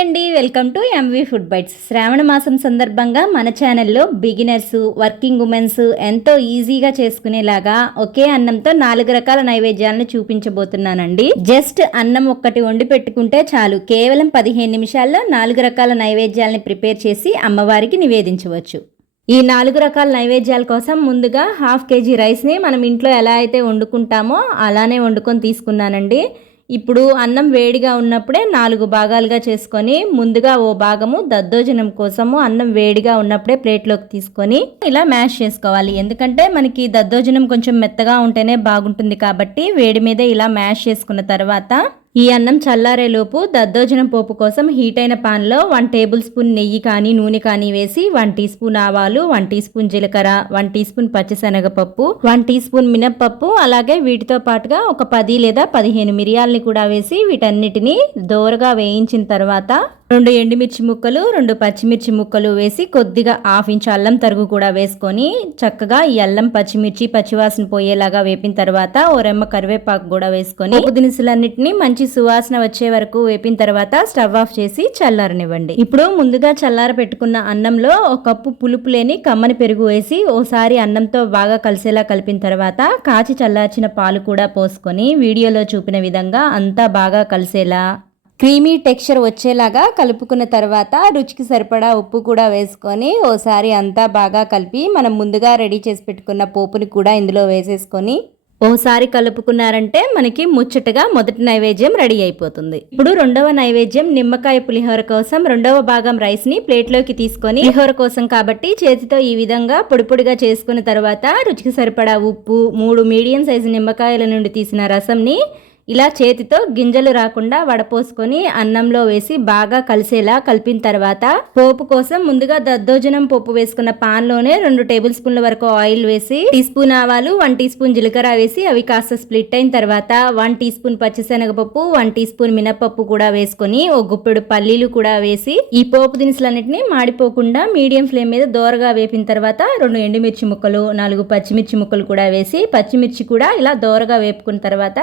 అండి, welcome to MV food bites. శ్రావణ మాసం సందర్భంగా మన ఛానల్లో బిగినర్స్, వర్కింగ్ ఉమెన్స్ ఎంతో ఈజీగా చేసుకునేలాగా ఒకే అన్నంతో 4 రకాల నైవేద్యాలను చూపించబోతున్నానండి. జస్ట్ అన్నం ఒక్కటి వండి పెట్టుకుంటే చాలు, కేవలం 15 నిమిషాల్లో 4 రకాల నైవేద్యాలని ప్రిపేర్ చేసి అమ్మవారికి నివేదించవచ్చు. ఈ 4 రకాల నైవేద్యాల కోసం ముందుగా 1/2 kg రైస్ని మనం ఇంట్లో ఎలా అయితే వండుకుంటామో అలానే వండుకొని తీసుకున్నానండి. ఇప్పుడు అన్నం వేడిగా ఉన్నప్పుడే 4 భాగాలుగా చేసుకొని ముందుగా ఓ భాగము దద్దోజనం కోసము అన్నం వేడిగా ఉన్నప్పుడే ప్లేట్లోకి తీసుకొని ఇలా మ్యాష్ చేసుకోవాలి. ఎందుకంటే మనకి దద్దోజనం కొంచెం మెత్తగా ఉంటేనే బాగుంటుంది కాబట్టి వేడి మీద ఇలా మ్యాష్ చేసుకున్న తర్వాత ఈ అన్నం చల్లారేలోపు దద్దోజనం పోపు కోసం హీట్ అయిన పాన్లో 1 టేబుల్ స్పూన్ నెయ్యి కానీ నూనె కానీ వేసి 1 టీ స్పూన్ ఆవాలు, 1 టీ స్పూన్ జీలకర్ర, 1 టీ స్పూన్ పచ్చిశనగపప్పు, 1 టీ స్పూన్ మినప్పప్పు, అలాగే వీటితో పాటుగా ఒక 10 లేదా 15 మిరియాలని కూడా వేసి వీటన్నిటిని దోరగా వేయించిన తర్వాత 2 ఎండుమిర్చి ముక్కలు, 2 పచ్చిమిర్చి ముక్కలు వేసి కొద్దిగా 1/2 ఇంచ్ అల్లం తరుగు కూడా వేసుకొని చక్కగా ఈ అల్లం పచ్చిమిర్చి పచ్చివాసన పోయేలాగా వేపిన తర్వాత ఓ రెమ్మ కరివేపాకు కూడా వేసుకొని పోపు దినుసులన్నిటిని మంచి సువాసన వచ్చే వరకు వేపిన తర్వాత స్టవ్ ఆఫ్ చేసి చల్లారనివ్వండి. ఇప్పుడు ముందుగా చల్లార పెట్టుకున్న అన్నంలో 1 కప్పు పులుపు లేని కమ్మని పెరుగు వేసి ఓసారి అన్నంతో బాగా కలిసేలా కలిపిన తర్వాత కాచి చల్లార్చిన పాలు కూడా పోసుకొని వీడియోలో చూపిన విధంగా అంతా బాగా కలిసేలా క్రీమీ టెక్స్చర్ వచ్చేలాగా కలుపుకున్న తర్వాత రుచికి సరిపడా ఉప్పు కూడా వేసుకొని ఓసారి అంతా బాగా కలిపి మనం ముందుగా రెడీ చేసి పెట్టుకున్న పోపుని కూడా ఇందులో వేసేసుకొని ఓసారి కలుపుకున్నారంటే మనకి ముచ్చటగా మొదటి నైవేద్యం రెడీ అయిపోతుంది. ఇప్పుడు రెండవ నైవేద్యం నిమ్మకాయ పులిహోర కోసం రెండవ భాగం రైస్ని ప్లేట్లోకి తీసుకొని పులిహోర కోసం కాబట్టి చేతితో ఈ విధంగా పొడి పొడిగా చేసుకున్న తర్వాత రుచికి సరిపడా ఉప్పు, 3 మీడియం సైజు నిమ్మకాయల నుండి తీసిన రసంని ఇలా చేతితో గింజలు రాకుండా వడపోసుకొని అన్నంలో వేసి బాగా కలిసేలా కలిపిన తర్వాత పోపు కోసం ముందుగా దద్దోజనం పోపు వేసుకున్న పాన్లోనే 2 టేబుల్ స్పూన్ల వరకు ఆయిల్ వేసి టీ స్పూన్ ఆవాలు, 1 టీ స్పూన్ జీలకర్ర వేసి అవి కాస్త స్ప్లిట్ అయిన తర్వాత 1 టీ స్పూన్ పచ్చిశనగపప్పు, 1 టీ స్పూన్ మినపప్పు కూడా వేసుకొని ఓ గుప్పెడు పల్లీలు కూడా వేసి ఈ పోపు దినుసులన్నిటిని మాడిపోకుండా మీడియం ఫ్లేమ్ మీద దోరగా వేపిన తర్వాత 2 ఎండుమిర్చి ముక్కలు, 4 పచ్చిమిర్చి ముక్కలు కూడా వేసి పచ్చిమిర్చి కూడా ఇలా దోరగా వేపుకున్న తర్వాత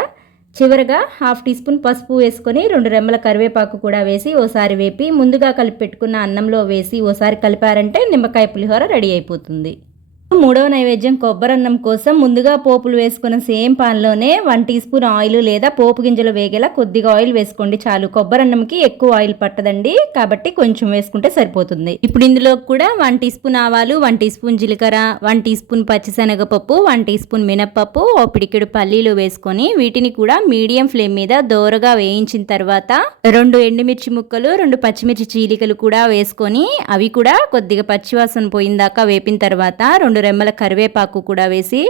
చివరగా 1/2 టీ స్పూన్ పసుపు వేసుకొని 2 రెమ్మల కరివేపాకు కూడా వేసి ఓసారి వేపి ముందుగా కలిపి పెట్టుకున్న అన్నంలో వేసి ఓసారి కలిపారంటే నిమ్మకాయ పులిహోర రెడీ అయిపోతుంది. మూడవ నైవేద్యం కొబ్బరన్నం కోసం ముందుగా పోపులు వేసుకున్న సేమ్ పాన్లోనే 1 టీ స్పూన్ ఆయిల్ లేదా పోపు గింజలు వేగేలా కొద్దిగా ఆయిల్ వేసుకోండి చాలు. కొబ్బరన్నంకి ఎక్కువ ఆయిల్ పట్టదండి కాబట్టి కొంచెం వేసుకుంటే సరిపోతుంది. ఇప్పుడు ఇందులో కూడా 1 టీ స్పూన్ ఆవాలు, 1 టీ స్పూన్ జీలకర్ర, 1 టీ స్పూన్ పచ్చిశనగపప్పు, 1 టీ స్పూన్ మినప్పప్పు, ఓ పిడికెడు పల్లీలు వేసుకొని వీటిని కూడా మీడియం ఫ్లేమ్ మీద దోరగా వేయించిన తర్వాత 2 ఎండుమిర్చి ముక్కలు, 2 పచ్చిమిర్చి చీలికలు కూడా వేసుకొని అవి కూడా కొద్దిగా పచ్చివాసన పోయిందాకా వేపిన తర్వాత 2 రెమ్మల కరివేపాకు కూడా వేసి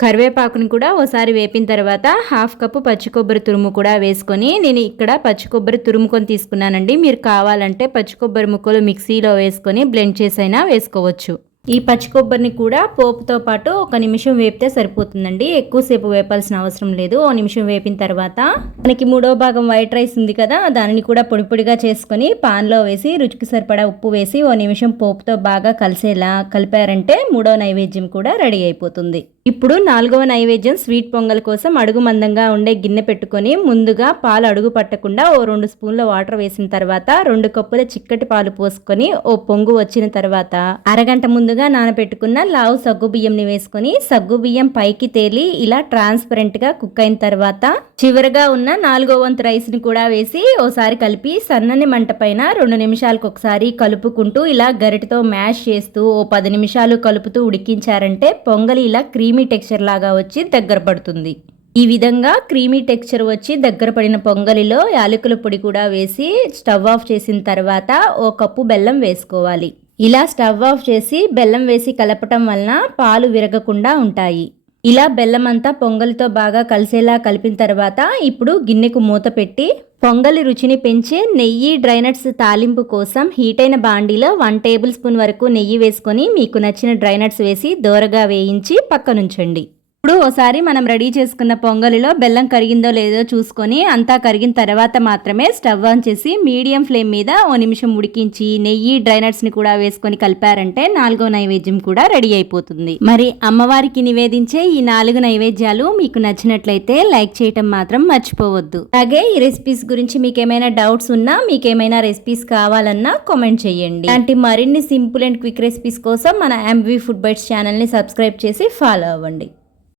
కరివేపాకుని కూడా ఓసారి వేపిన తర్వాత 1/2 కప్పు పచ్చి కొబ్బరి తురుము కూడా వేసుకొని నేను ఇక్కడ పచ్చి కొబ్బరి తురుముకొని తీసుకున్నానండి. మీరు కావాలంటే పచ్చి కొబ్బరి ముక్కలు మిక్సీలో వేసుకొని బ్లెండ్ చేసైనా వేసుకోవచ్చు. ఈ పచ్చి కొబ్బరిని కూడా పోపుతో పాటు 1 నిమిషం వేపితే సరిపోతుందండి, ఎక్కువసేపు వేపాల్సిన అవసరం లేదు. 1 నిమిషం వేపిన తర్వాత మనకి మూడో భాగం వైట్ రైస్ ఉంది కదా, దానిని కూడా పొడి పొడిగా చేసుకొని పాన్లో వేసి రుచికి సరిపడా ఉప్పు వేసి 1 నిమిషం పోపుతో బాగా కలిసేలా కలిపారంటే మూడో నైవేద్యం కూడా రెడీ అయిపోతుంది. ఇప్పుడు 4వ నైవేద్యం స్వీట్ పొంగల్ కోసం అడుగు మందంగా ఉండే గిన్నె పెట్టుకొని ముందుగా పాలు అడుగు పట్టకుండా ఓ 2 స్పూన్ల వాటర్ వేసిన తర్వాత 2 కప్పుల చిక్కటి పాలు పోసుకొని ఓ పొంగు వచ్చిన తర్వాత అరగంట ముందుగా నానబెట్టుకున్న లావు సగ్గుబియ్యంని వేసుకొని సగ్గుబియ్యం పైకి తేలి ఇలా ట్రాన్స్పరెంట్ గా కుక్ అయిన తర్వాత చివరగా ఉన్న 4వ వంతు రైస్ ని కూడా వేసి ఓసారి కలిపి సన్నని మంట పైన 2 నిమిషాలకు ఒకసారి కలుపుకుంటూ ఇలా గరిటతో మ్యాష్ చేస్తూ ఓ 10 నిమిషాలు కలుపుతూ ఉడికించారంటే పొంగలి ఇలా క్రీమీ టెక్స్చర్ లాగా వచ్చి దగ్గర పడుతుంది. ఈ విధంగా క్రీమీ టెక్స్చర్ వచ్చి దగ్గర పడిన పొంగలిలో యాలకుల పొడి కూడా వేసి స్టవ్ ఆఫ్ చేసిన తర్వాత ఓ కప్పు బెల్లం వేసుకోవాలి. ఇలా స్టవ్ ఆఫ్ చేసి బెల్లం వేసి కలపటం వలన పాలు విరగకుండా ఉంటాయి. ఇలా బెల్లం అంతా పొంగలితో బాగా కలిసేలా కలిపిన తర్వాత ఇప్పుడు గిన్నెకు మూత పెట్టి పొంగలి రుచిని పెంచే నెయ్యి, డ్రై నట్స్ తాలింపు కోసం హీట్ అయిన బాండీలో 1 టేబుల్ స్పూన్ వరకు నెయ్యి వేసుకొని మీకు నచ్చిన డ్రై నట్స్ వేసి దోరగా వేయించి పక్కనుంచండి. ఇప్పుడు ఓసారి మనం రెడీ చేసుకున్న పొంగలిలో బెల్లం కరిగిందో లేదో చూసుకొని అంతా కరిగిన తర్వాత మాత్రమే స్టవ్ ఆన్ చేసి మీడియం ఫ్లేమ్ మీద ఓ నిమిషం ఉడికించి నెయ్యి డ్రై నట్స్ ని కూడా వేసుకొని కలిపారంటే 4వ నైవేద్యం కూడా రెడీ అయిపోతుంది. మరి అమ్మవారికి నివేదించే ఈ 4 నైవేద్యాలు మీకు నచ్చినట్లయితే లైక్ చేయటం మాత్రం మర్చిపోవద్దు. అలాగే ఈ రెసిపీస్ గురించి మీకు ఏమైనా డౌట్స్ ఉన్నా, మీకేమైనా రెసిపీస్ కావాలన్నా కామెంట్ చేయండి. ఇలాంటి మరిన్ని సింపుల్ అండ్ క్విక్ రెసిపీస్ కోసం మన ఎంవి ఫుడ్ బైట్స్ ఛానల్ ని సబ్స్క్రైబ్ చేసి ఫాలో అవ్వండి.